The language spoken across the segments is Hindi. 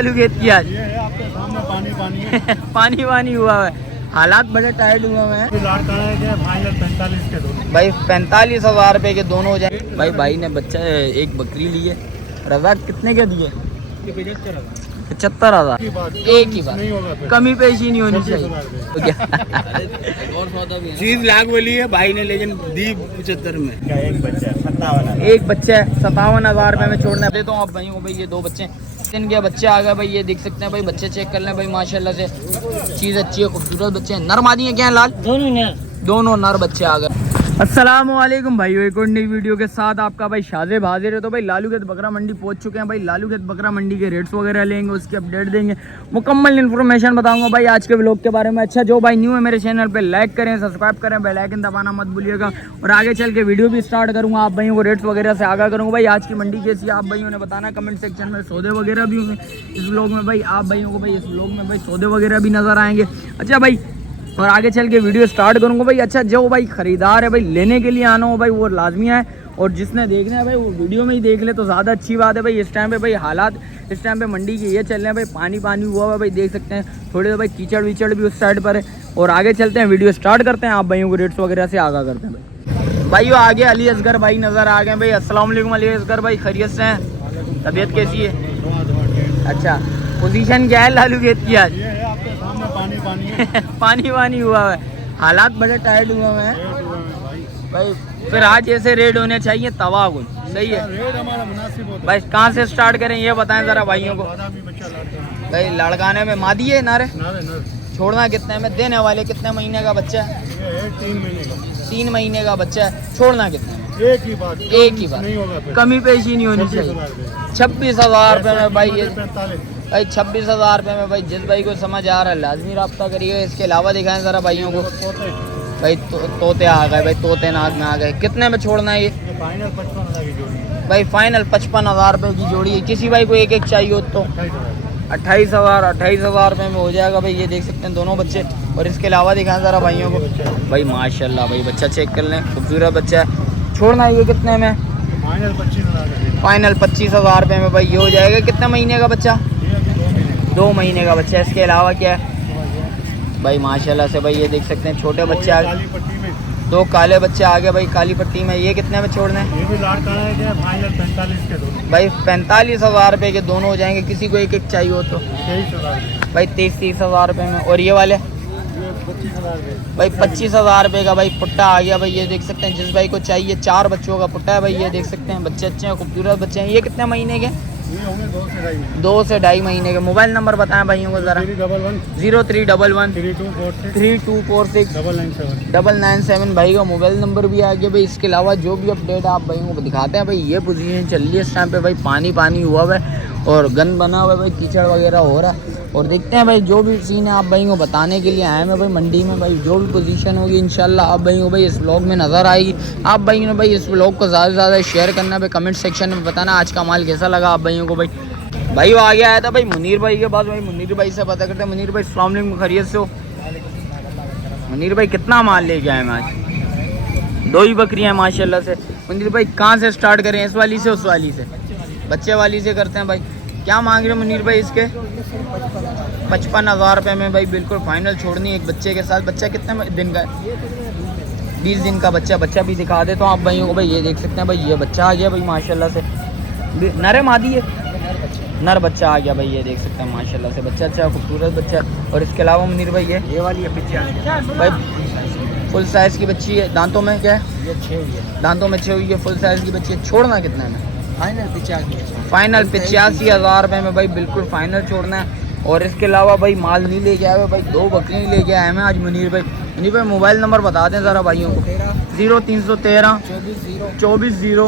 आलू खेत की आज ये है आपके सामने पानी पानी है। पानी वानी हुआ है, हालात बड़े टाइट हुए हैं फाइनल 45 के दो भाई। 45,000 रुपए के दोनों हो जाए भाई। भाई ने बच्चा एक बकरी ली है। रजा कितने के दिए? 75,000। एक ही बात, कमी पेशी नहीं होनी चाहिए। चीज लाख बोली है भाई ने, लेकिन दी 75 में। एक बच्चा 57 एक बच्चा है, 57,000 रुपए में छोड़ना है। देता हूँ आप भाई को भाई। ये दो बच्चे दिन के बच्चे आ गए भाई, ये देख सकते हैं भाई। बच्चे चेक कर लें भाई, माशाल्लाह से चीज़ अच्छी है, खूबसूरत बच्चे हैं। नर मादी है क्या है लाल? दोनों नर बच्चे आ गए। अस्सलाम वालेकुम भाइयों, एक और नई वीडियो के साथ आपका भाई शाज़ेब हाजिर है। तो भाई लालूखेत बकरा मंडी पहुंच चुके हैं भाई। लालूखेत बकरा मंडी के रेट्स वगैरह लेंगे, उसकी अपडेट देंगे, मुकम्मल इन्फॉर्मेशन बताऊंगा भाई आज के व्लॉग के बारे में। अच्छा, जो भाई न्यू है मेरे चैनल पे लाइक करें, सब्सक्राइब करें, बेल आइकन दबाना मत भूलिएगा। और आगे चल के वीडियो भी स्टार्ट करूँगा, आप भाइयों को रेट्स वगैरह से आगाह करूँगा भाई। आज की मंडी कैसी है आप भाइयों ने बताना कमेंट सेक्शन में। सौदे वगैरह भी होंगे इस व्लॉग में भाई, आप भाइयों को भाई इस व्लॉग में भाई सौदे वगैरह भी नजर आएंगे। अच्छा भाई, और आगे चल के वीडियो स्टार्ट करूंगा भाई। अच्छा, जो भाई खरीदार है भाई, लेने के लिए आना हो भाई, वो लाजमी है। और जिसने देखना है भाई वो वीडियो में ही देख ले तो ज़्यादा अच्छी बात है भाई। इस टाइम पे भाई हालात, इस टाइम पे मंडी के ये चल रहे हैं भाई, पानी पानी हुआ है भाई, देख सकते हैं। थोड़े भाई कीचड़ वीचड़ भी उस साइड पर है। और आगे चलते हैं, वीडियो स्टार्ट करते हैं, आप भाइयों को रेट्स वगैरह से आगाह करते हैं भाई। भाइयों आगे अली असगर भाई नज़र आ गए भाई। अस्सलाम वालेकुम अली असगर भाई, खैरियत से हैं? तबीयत कैसी है? अच्छा, पोजीशन क्या है लालूखेत की आज? पानी पानी है। पानी वानी हुआ है, हालात बड़े टाइट हुए हैं भाई। फिर आज ऐसे रेड होने चाहिए तवागुन, सही है रेट हमारा मुनासिब होता है भाई। कहाँ से स्टार्ट करें ये बताएं ज़रा भाइयों को। भाई लड़काने में मादी है नारे, छोड़ना कितने में? देने वाले कितने महीने का बच्चा है? 3 महीने का। 3 महीने का बच्चा है। छोड़ना कितने में? एक ही बात, नहीं होगा, कमी पेशी नहीं होनी चाहिए। 26,000 रुपये में भाई ये भाई 26,000 रुपये में भाई। जिस भाई को समझ आ रहा है लाजमी रब्ता करिए। इसके अलावा दिखाएं ज़रा भाइयों को भाई। तोते आ गए भाई, तोते नाग में आ गए। कितने में छोड़ना है ये? फाइनल 55,000 की जोड़ी भाई फाइनल 55,000 रुपये की जोड़ी है। किसी भाई को एक एक चाहिए हो तो 28,000 रुपये में हो जाएगा भाई। ये देख सकते हैं दोनों बच्चे। और इसके अलावा दिखाएं ज़रा भाइयों को भाई। माशाल्लाह भाई, बच्चा चेक कर लें, खूबसूरत बच्चा है। छोड़ना है ये कितने में? फाइनल 25,000। फाइनल 25,000 रुपये में भाई ये हो जाएगा। कितने महीने का बच्चा? 2 महीने का बच्चा है। इसके अलावा क्या है भाई? माशाल्लाह से भाई ये देख सकते हैं छोटे बच्चे आ गए, 2 काले बच्चे आ गए भाई काली पट्टी में। ये कितने में छोड़ने हैं? ये भी लाट का है, फाइनल 45 के दो भाई। 45,000 रुपये के दोनों हो जाएंगे। किसी को एक एक चाहिए हो तो 23,000 भाई 23-30,000 रुपये में। और ये वाले 25,000 भाई 25,000 रुपये का भाई पुट्टा आ गया भाई। ये देख सकते हैं जिस भाई को चाहिए। 4 बच्चों का पुट्टा है भाई। ये देख सकते हैं बच्चे अच्छे हैं, खूबसूरत बच्चे हैं। ये कितने महीने के? ये होंगे 2 से ढाई महीने के। मोबाइल नंबर बताएं भाइयों को ज़रा। 0311 3246 997 भाई का मोबाइल नंबर भी आ गया भाई। इसके अलावा जो भी अपडेट आप भाइयों को दिखाते हैं भाई। ये पोजीशन चल रही है इस टाइम पे भाई, पानी पानी हुआ है और गंद बना हुआ है भाई, कीचड़ वगैरह हो रहा है। और देखते हैं भाई जो भी सीन है आप भाइयों को बताने के लिए आए हैं भाई मंडी में भाई। जो भी पोजीशन होगी इंशाल्लाह आप भाइयों को भाई इस व्लॉग में नज़र आएगी। आप भाइयों ने भाई इस व्लॉग को ज़्यादा से ज़्यादा शेयर करना भाई, कमेंट सेक्शन में बताना आज का माल कैसा लगा आप भाइयों को भाई। भाई वो आगे आया था भाई मुनीर भाई के पास भाई। मुनीर भाई से पता करते हैं। मुनीर भाई अस्सलाम वालेकुम, खैरियत से हो? मुनीर भाई कितना माल लेके आए हैं आज? 2 ही बकरियाँ माशाल्लाह से। मुनीर भाई कहाँ से स्टार्ट करें, इस वाली से उस वाली से? बच्चे वाली से करते हैं भाई। क्या मांग रहे हो मुनीर भाई इसके? 55,000 रुपये में भाई बिल्कुल फाइनल छोड़नी एक बच्चे के साथ। बच्चा कितने दिन का है? 20 दिन का बच्चा। बच्चा भी दिखा दे तो आप भाइयों को भाई। ये देख सकते हैं भाई, ये बच्चा आ गया भाई माशाल्लाह से। नर मादी है? नर बच्चा आ गया भाई। ये देख सकते हैं माशाल्लाह से बच्चा अच्छा, खूबसूरत बच्चा। और इसके अलावा मुनीर भाई ये वाली है पीछे भाई, फुल साइज़ की बच्ची है। दांतों में क्या है? ये 6 हुई है। दांतों में 6 हुई है, फुल साइज़ की बच्ची है। छोड़ना कितना है? फाइनल 85,000 रुपये में भाई बिल्कुल फाइनल छोड़ना है। और इसके अलावा भाई माल नहीं लेके आए भाई, 2 बकरियाँ लेके आए हैं आज मुनीर भाई। मुनीर भाई मोबाइल नंबर बता दें ज़रा भाइयों को। 0313 24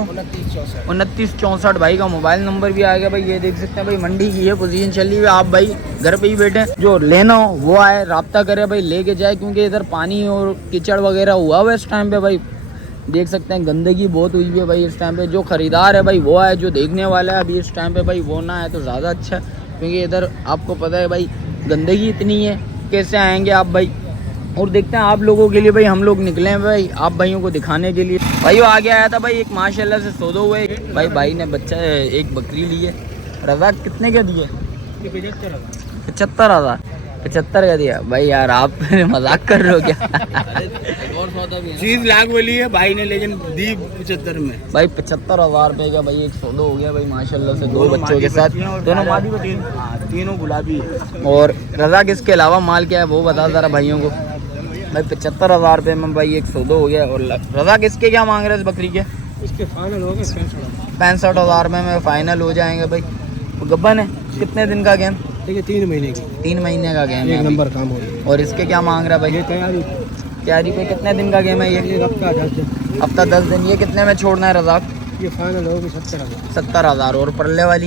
29 64 भाई का मोबाइल नंबर भी आ गया भाई। ये देख सकते हैं भाई मंडी की ये पोजीशन चल रही है। आप भाई घर पे ही बैठे, जो लेना हो वो आए, रब्ता करे भाई, लेके जाए। क्योंकि इधर पानी और कीचड़ वगैरह हुआ हुआ है इस टाइम पे भाई। देख सकते हैं गंदगी बहुत हुई है भाई इस टाइम पे। जो ख़रीदार है भाई वो आए, जो देखने वाला है अभी इस टाइम पे भाई वो ना आए तो ज़्यादा अच्छा है। क्योंकि इधर आपको पता है भाई गंदगी इतनी है, कैसे आएंगे आप भाई। और देखते हैं आप लोगों के लिए भाई हम लोग निकले हैं भाई, आप भाइयों को दिखाने के लिए। भाई वो आगे आया था भाई एक माशाल्लाह से सौदा हुए भाई। भाई ने बच्चा एक बकरी ली है। रजा कितने के दिए? ये 75,000 75,000 75 का दिया भाई यार, आप मजाक कर रहे हो क्या? चीज लाख बोली है भाई ने, लेकिन दी 75 में। भाई 75,000 रुपए का भाई एक सौदा हो गया भाई माशाल्लाह से, दो बच्चों के साथ, दोनों मादी बच्चे, तीनों गुलाबी है। और रज़ाक इसके अलावा माल क्या है वो बता ज़रा भाइयों को। भाई 75,000 रुपये में भाई एक सौदा हो गया। और रज़ाक इसके क्या मांग रहे हैं इस बकरी के? इसके फाइनल हो गए 65,000 में फाइनल हो जाएंगे भाई। तो गब्बन है कितने दिन का गेम? देखिए 3 महीने की, 3 महीने का गेम एक है। नंबर काम हो गया। और इसके क्या मांग रहा है भाई? ये तैयारी तैयारी पे कितने दिन का गेम है ये? हफ्ता 10 दिन। हफ्ता 10 दिन। ये कितने में छोड़ना है रज़ाक? ये फाइनल हो गई 70,000। 70,000। और परले वाली?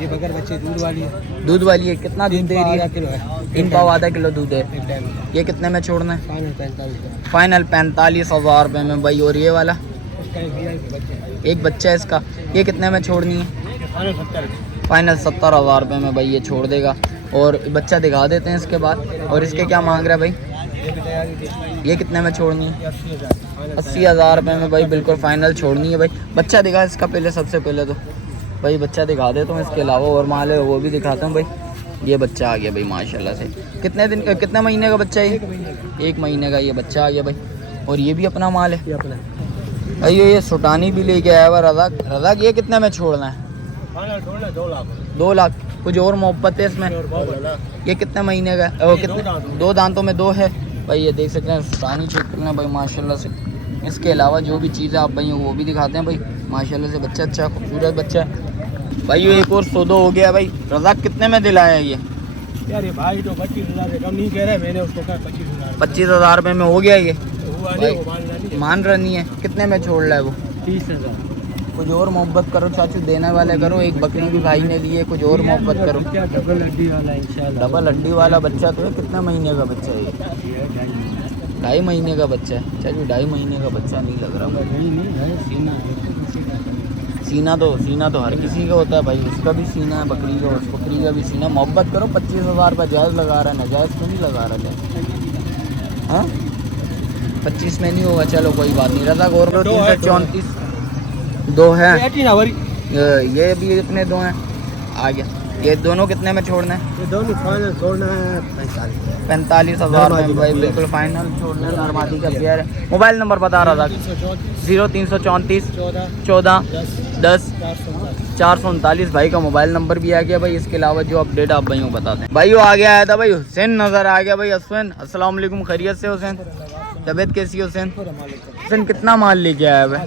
ये बगैर बच्चे दूध वाली है। दूध वाली है, कितना दूध दे रही है? किलो है, 3 पाव आधा किलो दूध है। एक टाइम ये कितने में छोड़ना है? फाइनल 45,000। फाइनल 45,000 रुपये में भाई। और ये वाला उसका एक VIP बच्चे हैं। एक बच्चा है इसका, ये कितने में छोड़नी है? ये फाइनल 70,000। फाइनल 70,000 रुपये में भाई ये छोड़ देगा। और बच्चा दिखा देते हैं इसके बाद। और इसके क्या मांग रहा है भाई? ये भी तैयारी थी। ये कितने में छोड़नी है? ये 80,000। 80,000 रुपये में भाई बिल्कुल फाइनल छोड़नी है भाई। बच्चा दिखा इसका पहले, सबसे पहले तो भाई बच्चा दिखा देता हूँ। इसके अलावा और माल है वो भी दिखाता हूँ भाई। ये बच्चा आ गया भाई माशाल्लाह से। कितने दिन का, कितने महीने का बच्चा है ये? 1 महीने का ये बच्चा आ गया भाई। और ये भी अपना माल है ये अपना भाई। ये सुटानी भी लेके आया हुआ रज़ाक। रज़ाक ये कितने में छोड़ना है? फाइनल छोड़ना 2 लाख। 2 लाख। कुछ और मोहब्बत है इसमें? ये कितने महीने का है? कितने? 2 दांतों में 2 है भाई। ये देख सकते हैं सुटानी चेक करना भाई माशाल्लाह से। इसके अलावा जो भी चीज़ है आप भाई वो भी दिखाते हैं भाई माशाल्लाह से। बच्चा अच्छा खूबसूरत बच्चा है भाई। ये एक और सौदा हो गया भाई। रज़ाक कितने में दिलाया है ये? यार ये भाई तो 25,000 से कम नहीं कह रहे, मैंने उसको कहा 25,000। 25,000 रुपये में हो गया ये? हुआ भाई, नहीं, वो मान नहीं। मान रहा नहीं है। कितने में छोड़ रहा है वो? 30,000। कुछ और मोहब्बत करो चाचू, देने वाले करो। एक बकरी भी भाई ने ली है, कुछ और मोहब्बत करो। क्या डबल हड्डी वाला इंशाल्लाह। डबल हड्डी वाला बच्चा तो है। कितने महीने का बच्चा है ये? 2.5 महीने का बच्चा है चाचू। 2.5 महीने का बच्चा नहीं लग रहा मुझे। नहीं है, सीना सीना तो हर किसी का होता है भाई। उसका भी सीना है बकरी का, उस बकरी का भी सीना। मोहब्बत करो। 25,000 रुपये जायज़ लगा रहा है, नाजायज़ क्यों नहीं लगा रहा है? हाँ 25 में नहीं होगा, चलो कोई बात नहीं। रज़ाक और 334 2 है। ये भी इतने 2 हैं। आ गया। ये दोनों कितने में छोड़ना है? ये दोनों फाइनल छोड़ना है 45,000 में भाई बिल्कुल फाइनल छोड़ना है। नरमादी का प्यार है। मोबाइल नंबर बता रहा था? 0334 14 10 439 भाई का मोबाइल नंबर भी आ गया भाई। इसके अलावा जो अपडेट आप भाइयों को बताते हैं भाई। वो आगे आया था भाई हुसैन नज़र आ गया भाई। हुसैन अस्सलाम वालेकुम, खैरियत से हुसैन? तबीयत कैसी है हुसैन? हुसैन कितना माल लेके आया भाई?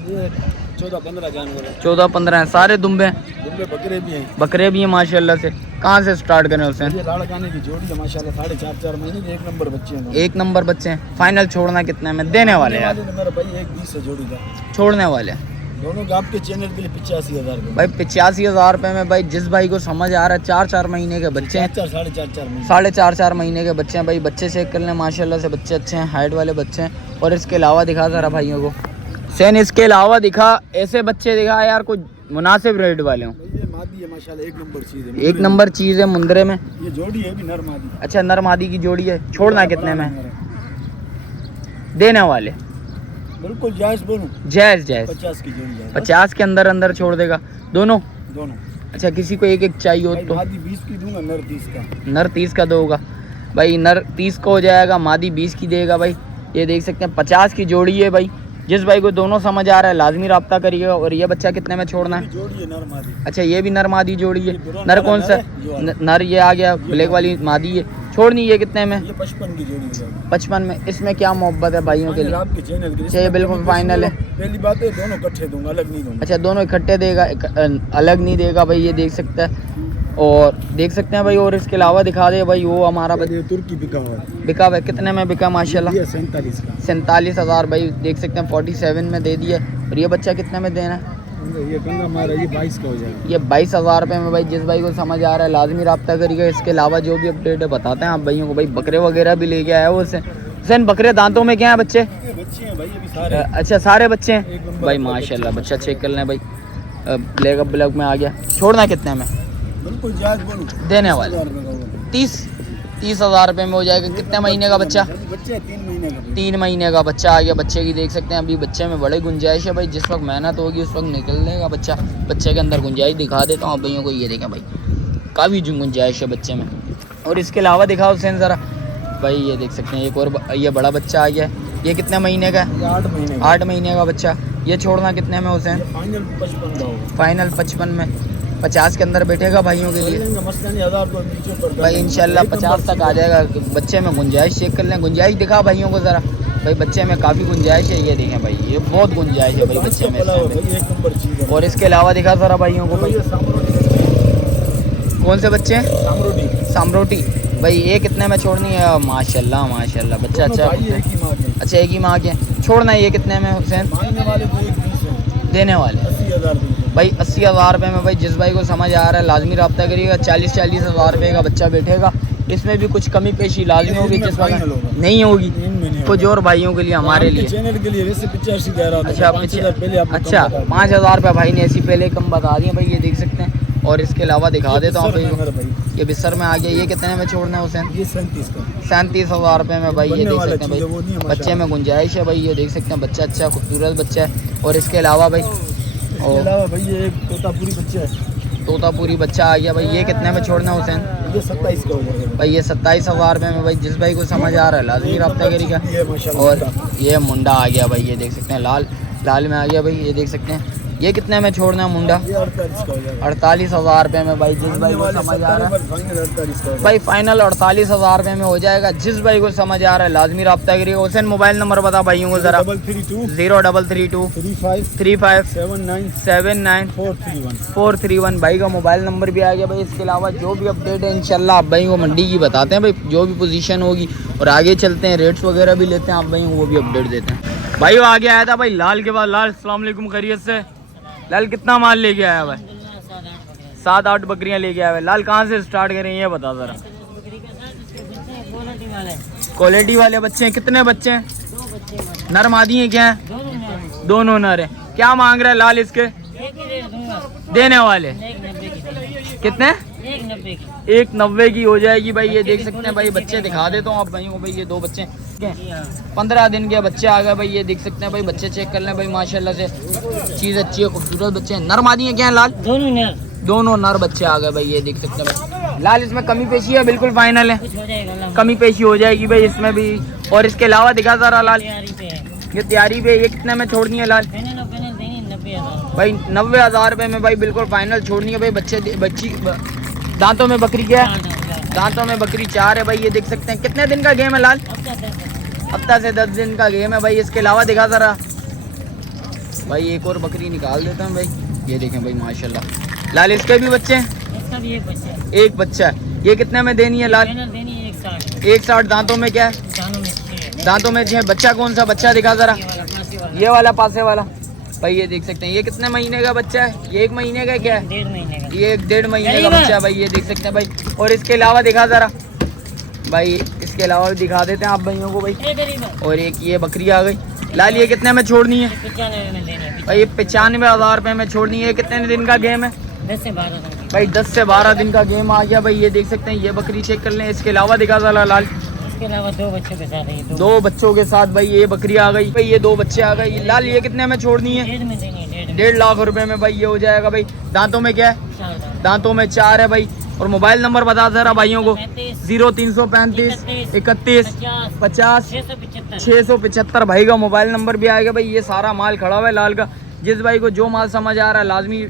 14-15 जानवर है। 14-15 हैं। सारे दुम्बे? बकरे भी हैं। बकरे भी हैं माशाल्लाह से। कहाँ से स्टार्ट करें हुसैन? ये लाड़काने की जोड़ी है माशाल्लाह, 4.5 महीने के, 1 नंबर बच्चे हैं। 1 नंबर बच्चे हैं। फाइनल छोड़ना कितने में? देने वाले यार? मेरा भाई 1.20 से जोड़ी था। छोड़ने वाले दोनों का आपके चैनल के लिए 85,000 भाई। 85,000 रुपये में भाई जिस भाई को समझ आ रहा है। 4-4 महीने के बच्चे हैं। 4.5 महीने। 4.5 महीने के बच्चे हैं भाई। बच्चे चेक कर लें माशाल्लाह से, बच्चे अच्छे हैं, हाइट वाले बच्चे हैं। और इसके अलावा दिखा जरा भाइयों को हुसैन, इसके अलावा दिखा ऐसे बच्चे दिखा यार कुछ मुनासिब रेट वाले हों। ये मादी है माशाल्लाह, 1 नंबर चीज़ है। 1 नंबर चीज़ है मुंदरे में। ये जोड़ी है भी नर मादी। अच्छा नर मादी की जोड़ी है। छोड़ना कितने में? देने वाले बिल्कुल जायज़ बोलूं, जायज़ 50 की जोड़ी है। 50 के अंदर छोड़ देगा दोनों? दोनों। अच्छा किसी को एक चाहिए हो तो? मादी 20 की दूंगा, नर 30 का। नर 30 का दोगा भाई। नर 30 का हो जाएगा, मादी 20 की देगा भाई। ये देख सकते हैं 50 की जोड़ी है भाई। जिस भाई को दोनों समझ आ रहा है लाजमी रब्ता करिएगा। और ये बच्चा कितने में छोड़ना है? जोड़ी है नर मादी। अच्छा ये भी नर मादी जोड़ी है। नर कौन सा? नर ये आ गया, ब्लैक वाली मादी है। छोड़नी ये कितने में? ये 55 की जोड़ी है। 55 में। इसमें क्या मोहब्बत है भाइयों के लिए? आपके चैनल के चाहिए बिल्कुल फाइनल है। पहली बात है दोनों इकट्ठे दूंगा, अलग नहीं दूंगा। अच्छा दोनों इकट्ठे देगा, अलग नहीं देगा भाई। ये देख सकता है और देख सकते हैं भाई। और इसके अलावा दिखा दे भाई वो हमारा तुर्की बिका हुआ है। बिका हुआ है। कितने में बिका माशाल्लाह? 47 का। 47,000 भाई देख सकते हैं। 47 में दे दिया। और ये बच्चा कितने में देना है? ये गंगा मारा, ये 22 का हो जाएगा। ये 22,000 रुपये में भाई। जिस भाई को समझ आ रहा है लाजमी रब्ता करिएगा। इसके अलावा जो भी अपडेट है बताते हैं आप भाइयों को भाई। बकरे वगैरह भी लेके आया वो हुसैन। बकरे दांतों में क्या है बच्चे? बच्चे हैं भाई अभी सारे। अच्छा सारे बच्चे हैं भाई माशाल्लाह। बच्चा चेक कर लें भाई। ब्लैक में आ गया। छोड़ना कितने में? बिल्कुल जायज़ बोलूं, देने वाले 30,000 रुपये में हो जाएगा। कितने महीने का बच्चा? बच्चे 3 महीने का। 3 महीने का बच्चा आ गया। बच्चे की देख सकते हैं अभी बच्चे में बड़े गुंजाइश है भाई। जिस वक्त मेहनत होगी उस वक्त निकल देगा बच्चा। बच्चे के अंदर गुंजाइश दिखा देता हूँ आप भैया को। ये देखें भाई काफ़ी गुंजाइश है बच्चे में। और इसके अलावा दिखाओ हुसैन ज़रा भाई, ये देख सकते हैं एक और ये बड़ा बच्चा आ गया। ये कितने महीने का है? 8 महीने का बच्चा। ये छोड़ना कितने में हुसैन? फाइनल 55 में। 50 के अंदर बैठेगा भाइयों के लिए भाई, इंशाल्लाह 50 तक आ जाएगा। बच्चे में गुंजाइश चेक कर लें, गुंजाइश दिखा भाइयों को ज़रा भाई, बच्चे में काफ़ी गुंजाइश है। ये देखें भाई, ये बहुत गुंजाइश है भाई बच्चे में। और इसके अलावा दिखा ज़रा भाइयों को भाई, कौन से बच्चे हैं? सामरोटी भाई, ये कितने में छोड़नी है? माशाल्लाह माशाल्लाह, बच्चा अच्छा अच्छा, एक ही माँ के। छोड़ना है ये कितने में हुसैन? देने वाले भाई 80,000 रुपये में भाई। जिस भाई को समझ आ रहा है लाजमी रब्ता करिएगा। 40-40 हज़ार रुपये का बच्चा बैठेगा। इसमें भी कुछ कमी पेशी लाजमी होगी, जिस वक्त नहीं होगी कुछ और भाइयों के लिए, हमारे लिए। चैनल के लिए वैसे 85 दे रहा था। अच्छा 5,000 रुपये भाई ने ऐसी पहले कम बता दिए भाई, ये देख सकते हैं। और इसके अलावा दिखा देता हूँ भाई, ये बिस्तर में आ गया। ये कितने में छोड़ना है हुसैन? ये 37,000 रुपये में भाई, ये देख सकते हैं भाई। बच्चे में गुंजाइश है भाई, ये देख सकते हैं। बच्चा अच्छा खूबसूरत बच्चा है। और इसके अलावा भाई भाई ये एक तोतापुरी बच्चा है। तोतापुरी बच्चा आ गया भाई। ये कितने में छोड़ना है हुसैन? ये 27 का हो जाएगा भाई। ये 27,000 रुपये में भाई। जिस भाई को समझ आ रहा है लाजमी रब्ता करिएगा। और ये मुंडा आ गया भाई, ये देख सकते हैं। लाल में आ गया भाई, ये देख सकते हैं। ये कितने में छोड़ना है मुंडा? 48,000 रुपये में भाई। जिस भाई को समझ आ रहा है भाई, फाइनल 48,000 रुपये में हो जाएगा। जिस भाई को समझ आ रहा है लाजमी रब्ता करिएगा। हुसैन मोबाइल नंबर बता भाइयों को ज़रा। 0332 35 79 431 भाई का मोबाइल नंबर भी आ गया भाई। इसके अलावा जो भी अपडेट है इंशाल्लाह आप भाई को मंडी की बताते हैं भाई, जो भी पोजीशन होगी। और आगे चलते हैं, रेट्स वगैरह भी लेते हैं आप भाई को, वो भी अपडेट देते हैं भाई। वो आगे आया था भाई लाल के बाद। लाल अस्सलाम वालेकुम, खैरियत से? लाल कितना माल लेके आया भाई? 7-8 बकरियां लेके आया भाई। लाल कहाँ से स्टार्ट करें ये बता ज़रा। क्वालिटी वाले बच्चे हैं। कितने बच्चे हैं? नर मादी हैं क्या है? दोनों नर हैं। क्या मांग रहा है लाल इसके? देने वाले कितने? 190 की हो जाएगी भाई। ये देख सकते हैं भाई, बच्चे दिखा देता हूँ आप भाई को भाई। ये 2 बच्चे 15 दिन के बच्चे आ गए भाई, ये देख सकते हैं भाई। बच्चे चेक कर लें भाई, माशाल्लाह से चीज़ अच्छी है, खूबसूरत बच्चे हैं। नर मादी हैं क्या है लाल? दोनों नर बच्चे आ गए भाई, ये देख सकते हैं भाई। लाल इसमें कमी पेशी है बिल्कुल फाइनल है, कमी पेशी हो जाएगी भाई इसमें भी। और इसके अलावा दिखा ज़रा लाल, ये तैयारी पे। ये कितने में छोड़नी है लाल भाई? 90,000 रुपये में भाई बिल्कुल फाइनल छोड़नी है भाई। बच्ची दांतों में बकरी क्या है? दांतों में बकरी 4 है भाई, ये देख सकते हैं। कितने दिन का गेम है लाल? हफ्ता से 10 दिन का गेम है भाई। इसके अलावा दिखा ज़रा भाई, एक और बकरी निकाल देता हूँ भाई। ये देखें भाई माशाल्लाह। लाल इसके भी बच्चे हैं? एक बच्चा है। ये कितने में देनी है लाल? 160। दांतों में क्या है? दांतों में है। बच्चा कौन सा बच्चा दिखा ज़रा? ये वाला पासे वाला भाई, ये देख सकते हैं। ये कितने महीने का बच्चा है? ये 1 महीने का क्या है? ये 1.5 महीने का बच्चा है भाई, ये देख सकते हैं भाई। और इसके अलावा दिखा ज़रा भाई, इसके अलावा भी दिखा देते हैं आप भाइयों को भाई। और एक ये बकरी आ गई लाल। ये कितने में छोड़नी है भाई? ये 95,000 रुपये में छोड़नी है। कितने दिन का गेम है? 10 से 12 दिन भाई। 10 से 12 दिन का गेम आ गया भाई, ये देख सकते हैं। ये बकरी चेक कर लें। इसके अलावा दिखा ज़रा लाल। इसके अलावा 2 बच्चों के साथ है। 2 बच्चों के साथ भाई ये बकरी आ गई भाई। ये 2 बच्चे आ गए लाल। ये कितने में छोड़नी है? 1.5 लाख रुपए में भाई ये हो जाएगा भाई। दांतों में क्या है? दांतों में 4 है भाई। और मोबाइल नंबर बता जरा भाइयों को। 0335 31 50 675 भाई का मोबाइल नंबर भी आएगा भाई। ये सारा माल खड़ा हुआ है लाल का। जिस भाई को जो माल समझ आ रहा है लाजमी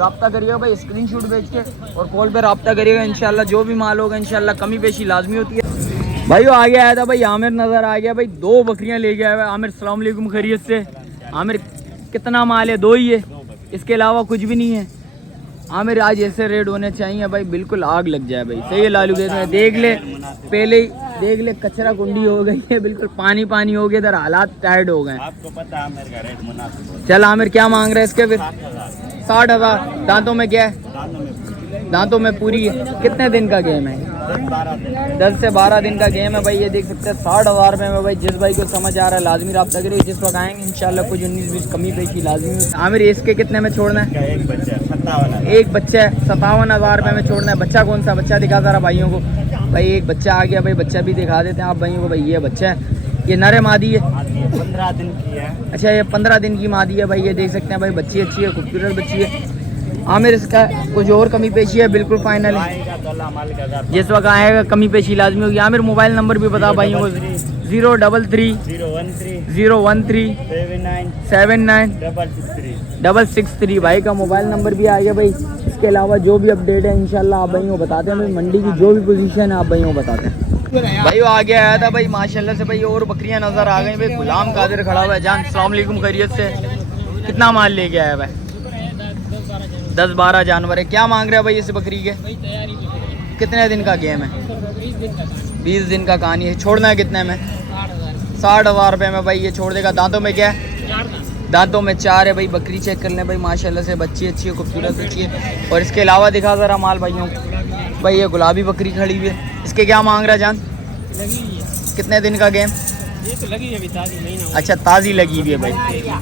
रब्ता करिएगा भाई, स्क्रीनशॉट भेज के और कॉल पे रब्ता करिएगा। इंशाल्लाह जो भी माल होगा इंशाल्लाह कमी पेशी लाजमी होती है भाई। वो आगे आया था भाई आमिर, नज़र आ गया भाई। 2 बकरियां ले गया है आमिर। अस्सलाम वालेकुम, खैरियत से? आमिर कितना माल है? 2 ही है, इसके अलावा कुछ भी नहीं है। आमिर आज ऐसे रेड होने चाहिए भाई, बिल्कुल आग लग जाए भाई। सही है लालू के देख ले, पहले ही देख ले कचरा कुंडी हो गई है, बिल्कुल पानी पानी हो गया, इधर हालात टाइट हो गए। आपको पता है आमिर का रेट मुनासिब। चल आमिर क्या मांग रहे हैं इसके फिर? 60,000। दांतों में क्या है? दांतों में पूरी है। कितने दिन का गेम है? 10 से 12 दिन का गेम है भाई। ये देख सकते हैं 60,000 रुपये में भाई। जिस भाई को समझ आ रहा है लाजमी रब्ता करिए। जिस वक्त आएंगे इंशाल्लाह कुछ 19-20 कमी पेशी लाजमी। आमिर इसके कितने में छोड़ना है? एक बच्चा 57। एक बच्चा है, 57,000 रुपये में छोड़ना है। बच्चा कौन सा? बच्चा दिखा जरा भाइयों को भाई। एक बच्चा आ गया भाई, बच्चा भी दिखा देते हैं आप भाइयों को भाई। ये बच्चा है, ये नर मादी है? 15 दिन की है। अच्छा, ये 15 दिन की मादी है भाई। ये देख सकते हैं भाई, बच्ची अच्छी है, खूबसूरत बच्ची है। आमिर इसका कुछ और कमी पेशी है बिल्कुल फाइनल है, जिस वक्त आएगा कमी पेशी लाजमी होगी। आमिर मोबाइल नंबर भी बता भाइयों को। 033-013-013-79-663 भाई का मोबाइल नंबर भी आ गया भाई। इसके अलावा जो भी अपडेट है इंशाल्लाह आप भाइयों को बताते हैं भाई। मंडी की जो भी पोजीशन है आप भाइयों को बताते हैं भाई। आगे आया था भाई माशाल्लाह से भाई, और बकरियां नजर आ गई भाई। गुलाम कादिर खड़ा हुआ है। जान अस्सलाम वालेकुम, खैरियत से? कितना माल लेके आया भाई? 10-12 जानवर है। क्या मांग रहा है भाई इस बकरी के? कितने दिन का गेम है? 20 दिन का कहानी है। छोड़ना है कितने में? 60,000 रुपये में भाई ये छोड़ देगा। दांतों में क्या है? दांतों में 4 है भाई। बकरी चेक कर लें भाई माशाल्लाह से, बच्ची अच्छी है, खूबसूरत अच्छी है। और इसके अलावा दिखा ज़रा माल भाइयों भाई। ये गुलाबी बकरी खड़ी हुई है। इसके क्या मांग रहा है जान? कितने दिन का गेम? ये तो लगी है अभी ताज़ी महीना। अच्छा ताज़ी लगी हुई है भाई।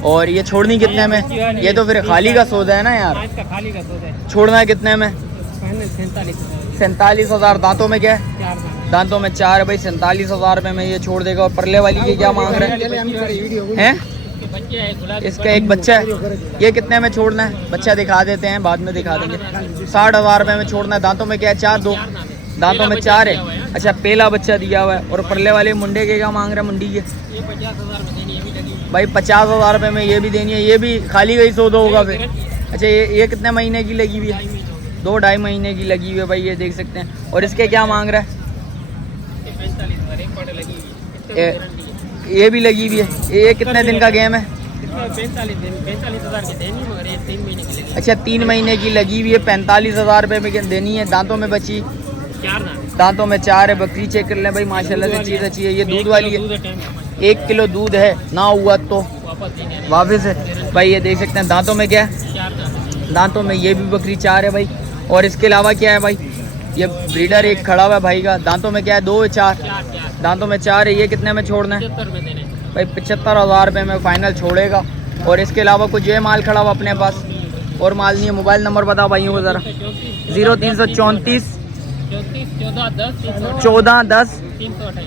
और ये छोड़नी कितने में? ये तो फिर खाली का सौदा है ना यार। इसका खाली का सौदा है। छोड़ना है कितने में? 47,000। दांतों में क्या है? दांतों में 4 है भाई। 47,000 रुपये में ये छोड़ देगा। और परले वाली के क्या मांग रहे हैं? इसका एक बच्चा है। ये कितने में छोड़ना है? बच्चा दिखा देते हैं, बाद में दिखा देंगे। 60,000 रुपये में छोड़ना है। दांतों में क्या है? 4 दो दांतों में 4 है। अच्छा पहला बच्चा दिया हुआ है। और परले वाले मुंडे के क्या मांग रहे हैं? मुंडी के भाई 50,000 रुपये में ये भी देनी है। ये भी खाली गई सौदा होगा फिर। अच्छा ये कितने महीने की लगी हुई है? 2-2.5 महीने की लगी हुई है भाई, ये देख सकते हैं। और इसके क्या मांग रहा है? ये भी लगी हुई है। ये कितने दिन का गेम है? 45,000 की देनी, मगर ये 3 महीने की लगी। अच्छा 3 महीने की लगी हुई है। 45,000 रुपये में देनी है। दांतों में बची? 4 दांतों में 4 है। बकरी चेक कर लें भाई माशाल्लाह से, चीज़ अच्छी है। ये दूध वाली है। 1 किलो दूध है। ना हुआ तो वापस है भाई। ये देख सकते हैं। दांतों में क्या है? दांतों में ये भी बकरी 4 है भाई। और इसके अलावा क्या है भाई? ये ब्रीडर एक खड़ा हुआ है भाई का। दांतों में क्या है? 2 है 4? दांतों में 4 है। ये कितने में छोड़ना है भाई? 75,000 रुपये में फाइनल छोड़ेगा। और इसके अलावा कुछ ये माल खड़ा हुआ अपने पास और माल नहीं है। मोबाइल नंबर बताओ भाइयों को ज़रा। 0334 1410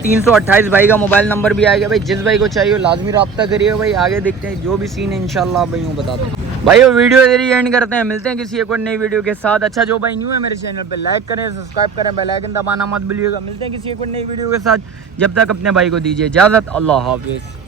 328 भाई का मोबाइल नंबर भी आएगा भाई। जिस भाई को चाहिए लाजमी रब्ता करिए भाई। आगे देखते हैं जो भी सीन है इंशाल्लाह आप भाइयों को बताते हैं भाई। वो वीडियो इधर ही एंड करते हैं। मिलते हैं किसी एक और नई वीडियो के साथ। अच्छा जो भाई न्यू है मेरे चैनल पे लाइक करें, सब्सक्राइब करें, बेल आइकन दबाना मत भूलिएगा। मिलते हैं किसी एक और नई वीडियो के साथ। जब तक अपने भाई को दीजिए इजाज़त। अल्लाह हाफिज़।